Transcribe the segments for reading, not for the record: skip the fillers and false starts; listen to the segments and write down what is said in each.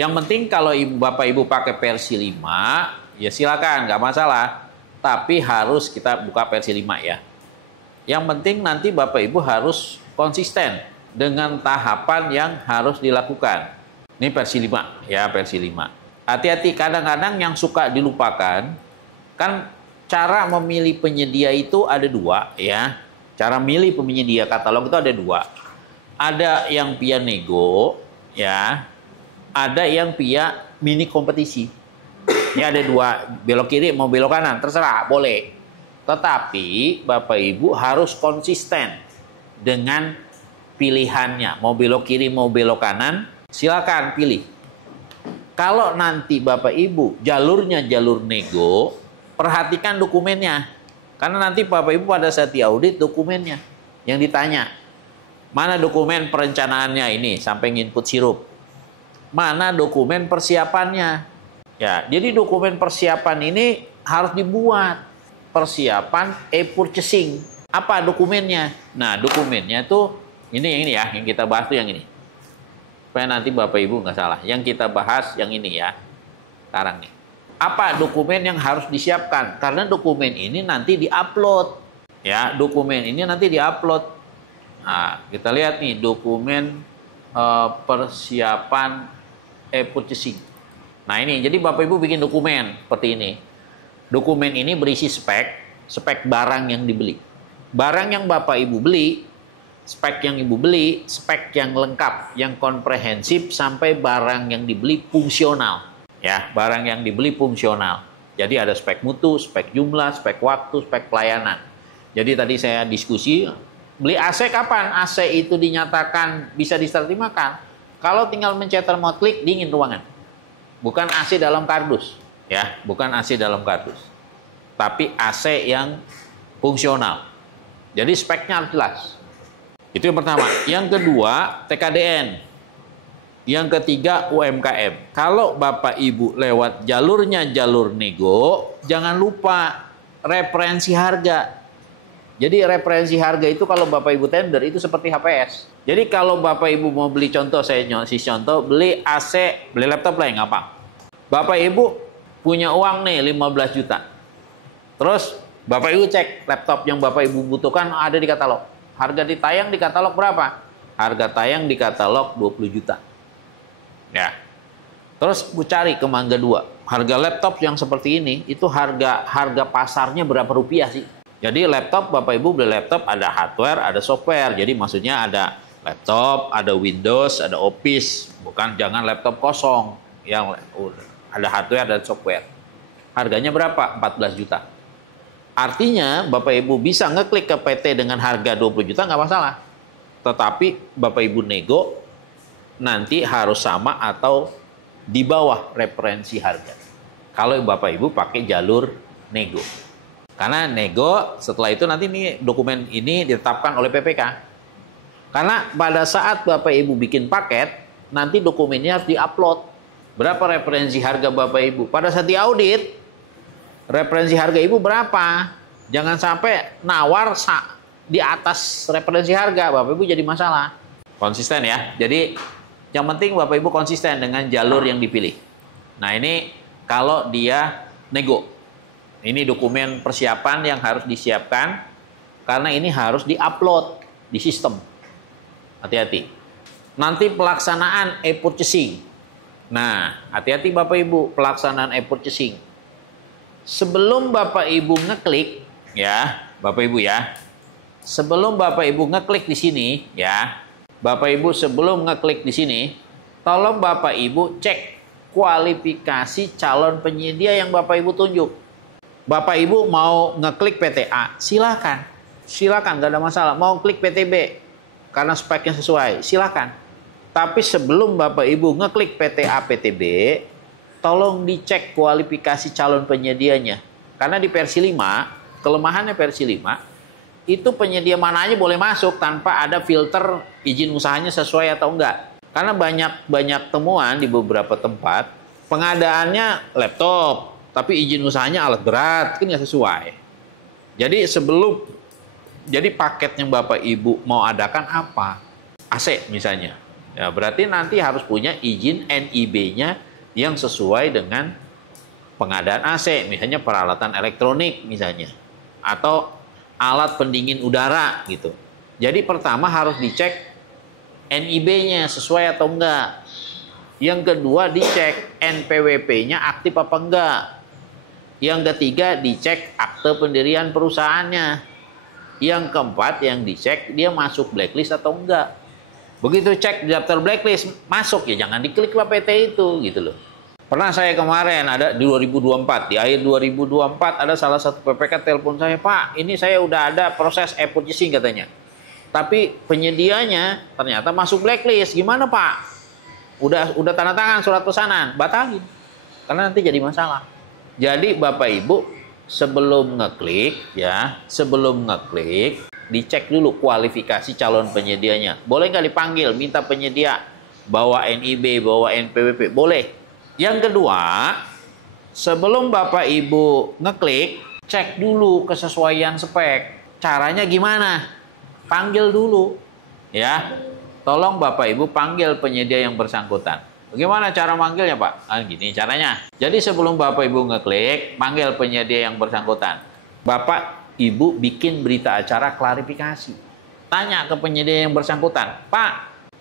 Yang penting kalau Bapak Ibu pakai versi 5, ya silakan, nggak masalah. Tapi harus kita buka versi 5 ya. Yang penting nanti Bapak Ibu harus konsisten dengan tahapan yang harus dilakukan. Ini versi 5 ya, versi 5. Hati-hati, kadang-kadang yang suka dilupakan, kan cara memilih penyedia itu ada 2 ya. Cara milih penyedia katalog itu ada 2. Ada yang via nego ya. Ada yang via mini kompetisi. Ini ada 2, belok kiri mau belok kanan, terserah, boleh. Tetapi Bapak Ibu harus konsisten dengan pilihannya. Mau belok kiri, mau belok kanan, silakan pilih. Kalau nanti Bapak Ibu jalurnya jalur nego, perhatikan dokumennya. Karena nanti Bapak Ibu pada saat diaudit dokumennya yang ditanya. Mana dokumen perencanaannya ini sampai nginput sirup? Mana dokumen persiapannya? Ya, jadi dokumen persiapan ini harus dibuat. Persiapan e-purchasing. Apa dokumennya? Nah, dokumennya tuh ini yang ini ya, yang kita bahas tuh yang ini. Supaya nanti Bapak Ibu nggak salah. Yang kita bahas yang ini ya. Sekarang nih. Apa dokumen yang harus disiapkan? Karena dokumen ini nanti diupload. Ya, dokumen ini nanti diupload. Nah, kita lihat nih dokumen persiapan e-purchasing. Nah ini, jadi Bapak Ibu bikin dokumen seperti ini. Dokumen ini berisi spek barang yang dibeli. Barang yang Bapak Ibu beli, spek yang Ibu beli, spek yang lengkap, yang komprehensif, sampai barang yang dibeli fungsional. Ya, barang yang dibeli fungsional. Jadi ada spek mutu, spek jumlah, spek waktu, spek pelayanan. Jadi tadi saya diskusi, beli AC kapan? AC itu dinyatakan bisa disertifikat kalau tinggal mencet remote klik, dingin ruangan. Bukan AC dalam kardus. Ya, bukan AC dalam kardus. Tapi AC yang fungsional. Jadi speknya harus jelas. Itu yang pertama. Yang kedua, TKDN. Yang ketiga, UMKM. Kalau Bapak Ibu lewat jalurnya jalur nego, jangan lupa referensi harga. Jadi referensi harga itu kalau Bapak Ibu tender itu seperti HPS. Jadi kalau Bapak Ibu mau beli contoh, saya ngasih contoh, beli AC, beli laptop lah yang gampang. Bapak Ibu punya uang nih 15 juta. Terus Bapak Ibu cek laptop yang Bapak Ibu butuhkan ada di katalog. Harga ditayang di katalog berapa? Harga tayang di katalog 20 juta. Ya. Terus Bu cari ke Mangga 2. Harga laptop yang seperti ini itu harga pasarnya berapa rupiah sih? Jadi laptop, Bapak Ibu beli laptop ada hardware, ada software. Jadi maksudnya ada laptop, ada Windows, ada Office. Bukan jangan laptop kosong. Yang ada hardware dan software. Harganya berapa? 14 juta. Artinya Bapak Ibu bisa ngeklik ke PT dengan harga 20 juta nggak masalah. Tetapi Bapak Ibu nego nanti harus sama atau di bawah referensi harga. Kalau Bapak Ibu pakai jalur nego. Karena nego setelah itu nanti nih dokumen ini ditetapkan oleh PPK. Karena pada saat Bapak Ibu bikin paket, nanti dokumennya harus diupload. Berapa referensi harga Bapak Ibu? Pada saat diaudit, referensi harga Ibu berapa? Jangan sampai nawar di atas referensi harga, Bapak Ibu jadi masalah. Konsisten ya. Jadi yang penting Bapak Ibu konsisten dengan jalur yang dipilih. Nah ini kalau dia nego. Ini dokumen persiapan yang harus disiapkan karena ini harus diupload di sistem. Hati-hati. Nanti pelaksanaan e-purchasing. Nah, hati-hati Bapak Ibu pelaksanaan e-purchasing. Sebelum Bapak Ibu ngeklik ya, Bapak Ibu ya. Sebelum Bapak Ibu ngeklik di sini ya. Bapak Ibu sebelum ngeklik di sini, tolong Bapak Ibu cek kualifikasi calon penyedia yang Bapak Ibu tunjuk. Bapak Ibu mau ngeklik PTA, silakan. Silakan, nggak ada masalah. Mau klik PTB, karena speknya sesuai, silakan. Tapi sebelum Bapak Ibu ngeklik PTA PTB, tolong dicek kualifikasi calon penyedianya. Karena di versi 5, kelemahannya versi 5, itu penyedia mana aja boleh masuk tanpa ada filter izin usahanya sesuai atau enggak. Karena banyak temuan di beberapa tempat, pengadaannya laptop, tapi izin usahanya alat berat, kan nggak sesuai. Jadi paket yang Bapak Ibu mau adakan apa? AC misalnya. Ya, berarti nanti harus punya izin NIB-nya yang sesuai dengan pengadaan AC, misalnya peralatan elektronik misalnya, atau alat pendingin udara gitu. Jadi pertama harus dicek NIB-nya sesuai atau enggak. Yang kedua dicek NPWP-nya aktif apa enggak. Yang ketiga dicek akte pendirian perusahaannya. Yang keempat yang dicek dia masuk blacklist atau enggak. Begitu cek di daftar blacklist, masuk ya jangan diklik Pak PT itu gitu loh. Pernah saya kemarin ada di 2024, di akhir 2024 ada salah satu PPK telepon saya, "Pak, ini saya udah ada proses e-purchasing," katanya. Tapi penyedianya ternyata masuk blacklist. Gimana, Pak? Udah tanda tangan surat pesanan, batalin. Karena nanti jadi masalah. Jadi Bapak Ibu sebelum ngeklik dicek dulu kualifikasi calon penyedianya. Boleh nggak dipanggil, minta penyedia bawa NIB, bawa NPWP, boleh. Yang kedua, sebelum Bapak Ibu ngeklik, cek dulu kesesuaian spek. Caranya gimana? Panggil dulu, ya. Tolong Bapak Ibu panggil penyedia yang bersangkutan. Bagaimana cara manggilnya, Pak? Gini caranya. Jadi sebelum Bapak Ibu ngeklik, panggil penyedia yang bersangkutan. Bapak Ibu bikin berita acara klarifikasi. Tanya ke penyedia yang bersangkutan, "Pak,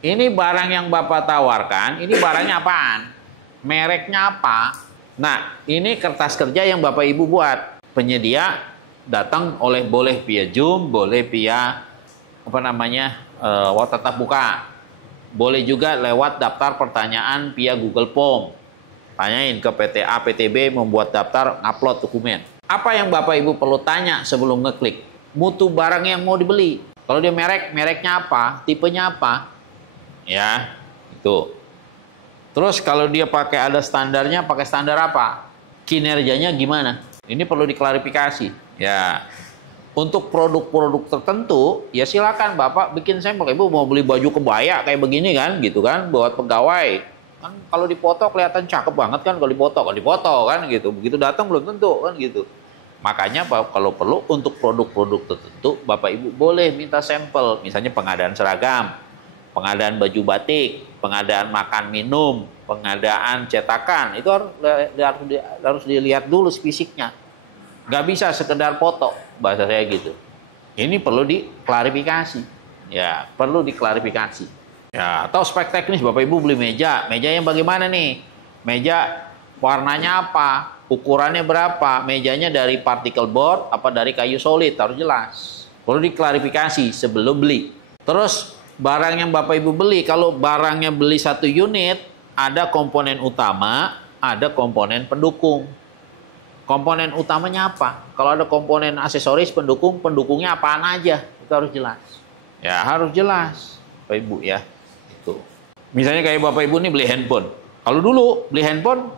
ini barang yang Bapak tawarkan, ini barangnya apaan? Mereknya apa?" Nah, ini kertas kerja yang Bapak Ibu buat. Penyedia datang boleh via Zoom, boleh via tatap muka. Boleh juga lewat daftar pertanyaan via Google Form. Tanyain ke PTA, PTB membuat daftar, upload dokumen. Apa yang Bapak Ibu perlu tanya sebelum ngeklik? Mutu barang yang mau dibeli. Kalau dia mereknya apa? Tipenya apa? Ya, itu. Terus kalau dia ada standarnya, pakai standar apa? Kinerjanya gimana? Ini perlu diklarifikasi. Ya, untuk produk-produk tertentu, ya silakan Bapak bikin sampel. Ibu mau beli baju kebaya kayak begini kan, gitu kan, buat pegawai. Kan kalau dipoto kelihatan cakep banget kan kalau dipoto kan gitu. Begitu datang belum tentu kan gitu. Makanya kalau perlu untuk produk-produk tertentu Bapak Ibu boleh minta sampel, misalnya pengadaan seragam, pengadaan baju batik, pengadaan makan minum, pengadaan cetakan, itu harus dilihat dulu fisiknya. Nggak bisa sekedar foto, bahasa saya gitu. Ini perlu diklarifikasi. Ya, perlu diklarifikasi. Ya, atau spek teknis Bapak Ibu beli meja yang bagaimana nih? Meja warnanya apa? Ukurannya berapa? Mejanya dari particle board apa dari kayu solid? Harus jelas. Perlu diklarifikasi sebelum beli. Terus barang yang Bapak Ibu beli, kalau barangnya beli 1 unit, ada komponen utama, ada komponen pendukung. Komponen utamanya apa? Kalau ada komponen aksesoris pendukungnya apaan aja? Itu harus jelas. Ya, harus jelas, Bapak Ibu ya. Itu. Misalnya kayak Bapak Ibu nih beli handphone. Kalau dulu beli handphone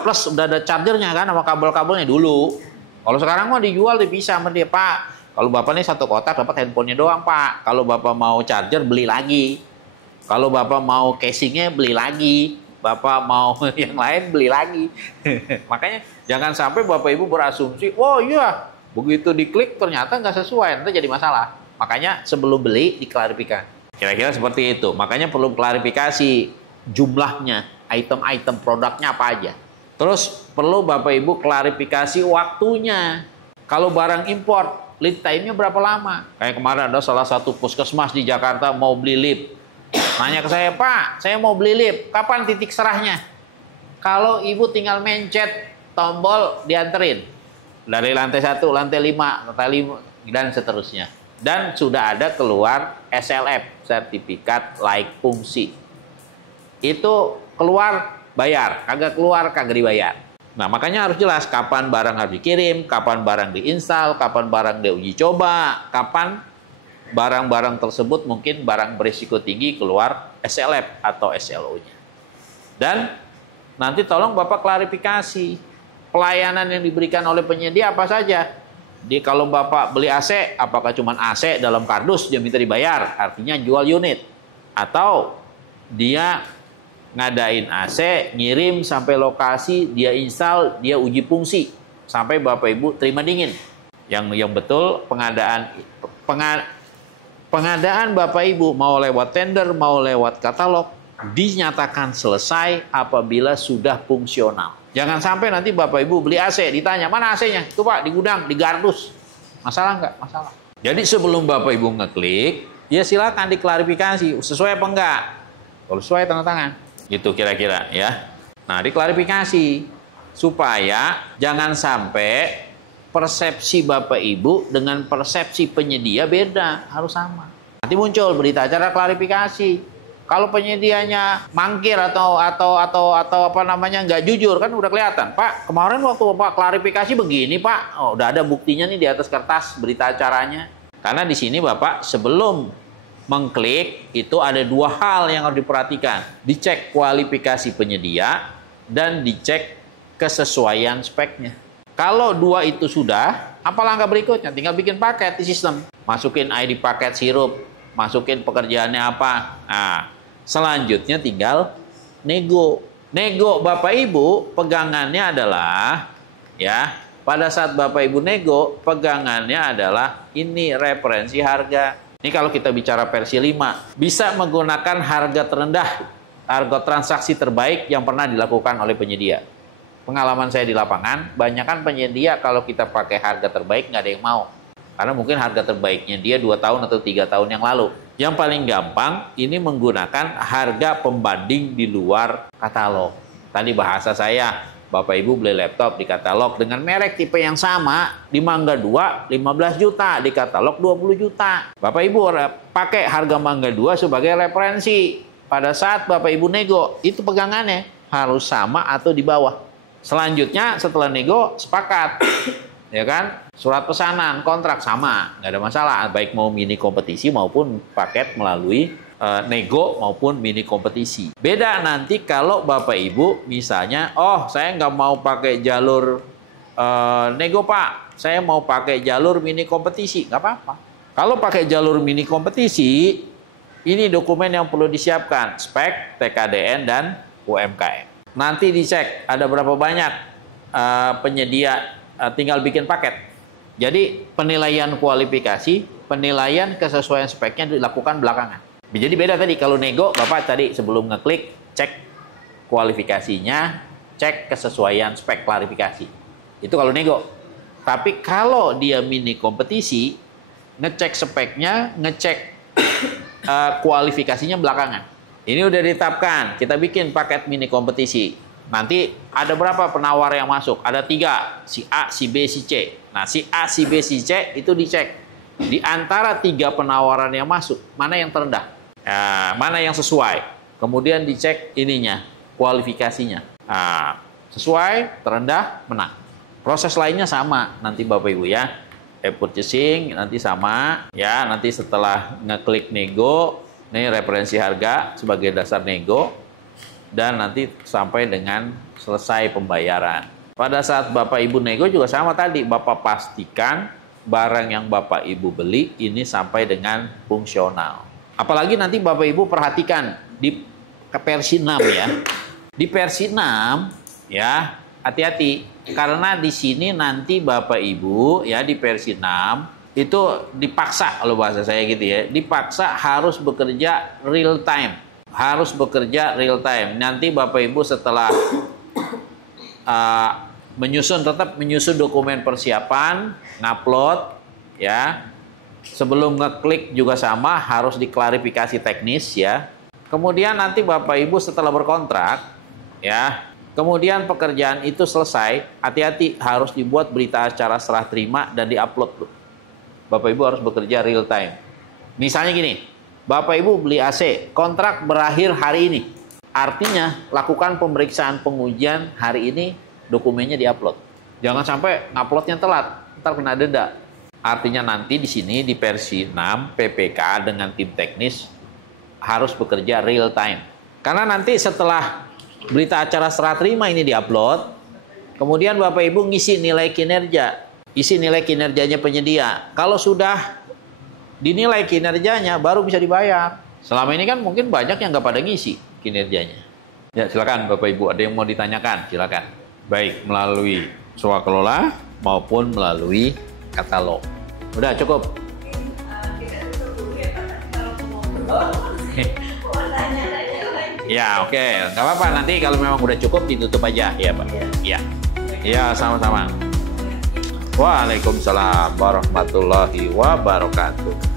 plus udah ada chargernya kan sama kabel-kabelnya dulu. Kalau sekarang mah dijual dipisah sama dia, Pak. Kalau Bapak nih satu kotak dapat handphonenya doang, Pak. Kalau Bapak mau charger beli lagi. Kalau Bapak mau casingnya beli lagi. Bapak mau yang lain beli lagi. Makanya jangan sampai Bapak Ibu berasumsi, "Oh iya, begitu diklik ternyata nggak sesuai, nanti jadi masalah." Makanya sebelum beli diklarifikasi. Kira-kira seperti itu. Makanya perlu klarifikasi jumlahnya, item-item produknya apa aja. Terus perlu Bapak Ibu klarifikasi waktunya. Kalau barang impor, lead time-nya berapa lama? Kayak kemarin ada salah satu puskesmas di Jakarta mau beli lip. Nanya ke saya, "Pak, saya mau beli lip, kapan titik serahnya?" Kalau Ibu tinggal mencet tombol dianterin. Dari lantai 1, lantai 5, dan seterusnya. Dan sudah ada keluar SLF, sertifikat layak fungsi. Itu keluar bayar, kagak keluar kagak dibayar. Nah, makanya harus jelas kapan barang harus dikirim, kapan barang diinstal, kapan barang diuji coba, kapan barang-barang tersebut mungkin barang berisiko tinggi keluar SLF atau SLO-nya. Dan nanti tolong Bapak klarifikasi pelayanan yang diberikan oleh penyedia apa saja. Kalau Bapak beli AC, apakah cuma AC dalam kardus dia minta dibayar, artinya jual unit, atau dia ngadain AC, ngirim sampai lokasi, dia install, dia uji fungsi sampai Bapak Ibu terima dingin. Yang betul Pengadaan Bapak Ibu mau lewat tender, mau lewat katalog, dinyatakan selesai apabila sudah fungsional. Jangan sampai nanti Bapak Ibu beli AC, ditanya, mana AC-nya? Itu Pak, di gudang, di gardus. Masalah nggak? Masalah. Jadi sebelum Bapak Ibu ngeklik, ya silakan diklarifikasi, sesuai apa enggak? Kalau sesuai, tanda tangan. Gitu kira-kira ya. Nah, diklarifikasi supaya jangan sampai persepsi Bapak Ibu dengan persepsi penyedia beda, harus sama. Nanti muncul berita acara klarifikasi. Kalau penyedianya mangkir atau apa namanya nggak jujur, kan udah kelihatan. Pak, kemarin waktu Pak klarifikasi begini Pak, oh, udah ada buktinya nih di atas kertas berita acaranya. Karena di sini Bapak sebelum mengklik itu ada dua hal yang harus diperhatikan. Dicek kualifikasi penyedia dan dicek kesesuaian speknya. Kalau dua itu sudah, apa langkah berikutnya? Tinggal bikin paket di sistem. Masukin ID paket sirup, masukin pekerjaannya apa. Nah, selanjutnya tinggal nego. Nego Bapak Ibu, pegangannya adalah, ya, pada saat Bapak Ibu nego, pegangannya adalah ini referensi harga. Ini kalau kita bicara versi 5, bisa menggunakan harga terendah, harga transaksi terbaik yang pernah dilakukan oleh penyedia. Pengalaman saya di lapangan, banyakkan penyedia kalau kita pakai harga terbaik nggak ada yang mau. Karena mungkin harga terbaiknya dia 2 tahun atau 3 tahun yang lalu. Yang paling gampang ini menggunakan harga pembanding di luar katalog. Tadi bahasa saya, Bapak Ibu beli laptop di katalog dengan merek tipe yang sama, di Mangga 2 15 juta, di katalog 20 juta. Bapak Ibu pakai harga Mangga 2 sebagai referensi. Pada saat Bapak Ibu nego, itu pegangannya harus sama atau di bawah. Selanjutnya setelah nego sepakat, ya kan? Surat pesanan, kontrak sama, nggak ada masalah. Baik mau mini kompetisi maupun paket melalui nego maupun mini kompetisi. Beda nanti kalau Bapak Ibu misalnya, oh saya nggak mau pakai jalur nego Pak, saya mau pakai jalur mini kompetisi, nggak apa-apa. Kalau pakai jalur mini kompetisi, ini dokumen yang perlu disiapkan, spek, TKDN dan UMKM. Nanti dicek ada berapa banyak penyedia, tinggal bikin paket. Jadi penilaian kualifikasi, penilaian kesesuaian speknya dilakukan belakangan. Jadi beda tadi kalau nego, Bapak tadi sebelum ngeklik cek kualifikasinya, cek kesesuaian spek klarifikasi. Itu kalau nego. Tapi kalau dia mini kompetisi, ngecek speknya, ngecek kualifikasinya belakangan. Ini udah ditetapkan, kita bikin paket mini kompetisi. Nanti ada berapa penawar yang masuk? Ada 3, si A, si B, si C. Nah, si A, si B, si C itu dicek. Di antara 3 penawaran yang masuk, mana yang terendah? Mana yang sesuai? Kemudian dicek ininya, kualifikasinya. Sesuai, terendah, menang. Proses lainnya sama, nanti Bapak Ibu ya. E-purchasing nanti sama, ya. Nanti setelah ngeklik nego, ini referensi harga sebagai dasar nego, dan nanti sampai dengan selesai pembayaran. Pada saat Bapak Ibu nego juga sama tadi, Bapak pastikan barang yang Bapak Ibu beli ini sampai dengan fungsional. Apalagi nanti Bapak Ibu perhatikan di versi 6 ya. Di versi 6 ya, hati-hati karena di sini nanti Bapak Ibu ya di versi 6 itu dipaksa, kalau bahasa saya gitu ya, dipaksa harus bekerja real time. Harus bekerja real time. Nanti Bapak Ibu setelah tetap menyusun dokumen persiapan, ngupload ya. Sebelum ngeklik juga sama, harus diklarifikasi teknis ya. Kemudian nanti Bapak Ibu setelah berkontrak ya, kemudian pekerjaan itu selesai, hati-hati harus dibuat berita acara serah terima dan diupload. Bapak Ibu harus bekerja real time. Misalnya gini, Bapak Ibu beli AC, kontrak berakhir hari ini. Artinya lakukan pemeriksaan pengujian hari ini, dokumennya diupload. Jangan sampai nguploadnya telat, ntar kena denda. Artinya nanti di sini di versi 6 PPK dengan tim teknis harus bekerja real time. Karena nanti setelah berita acara serah terima ini diupload, kemudian Bapak Ibu ngisi nilai kinerja. Isi nilai kinerjanya penyedia. Kalau sudah dinilai kinerjanya baru bisa dibayar. Selama ini kan mungkin banyak yang nggak pada ngisi kinerjanya. Ya silakan Bapak Ibu, ada yang mau ditanyakan silakan. Baik melalui swakelola maupun melalui katalog. Udah cukup. Kita tutup dulu ya Pak. Ya, oke. Nggak apa-apa. Nanti kalau memang udah cukup, ditutup aja. Ya, Pak. Ya. Ya, sama-sama. Waalaikumsalam warahmatullahi wabarakatuh.